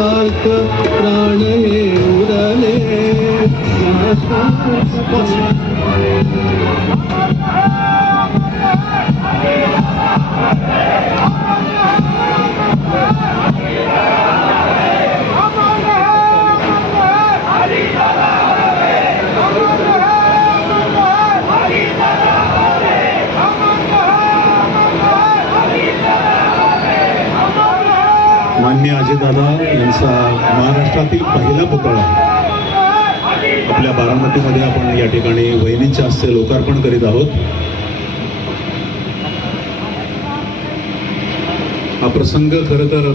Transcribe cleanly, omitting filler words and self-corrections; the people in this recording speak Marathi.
निस्वार्थ प्राण हे उरले माननीय अजितदादा यांचा महाराष्ट्रातील पहिला पुतळा आपल्या बारामतीमध्ये आपण या ठिकाणी वहिनींच्या हस्ते लोकार्पण करीत आहोत। हा प्रसंग खरं तर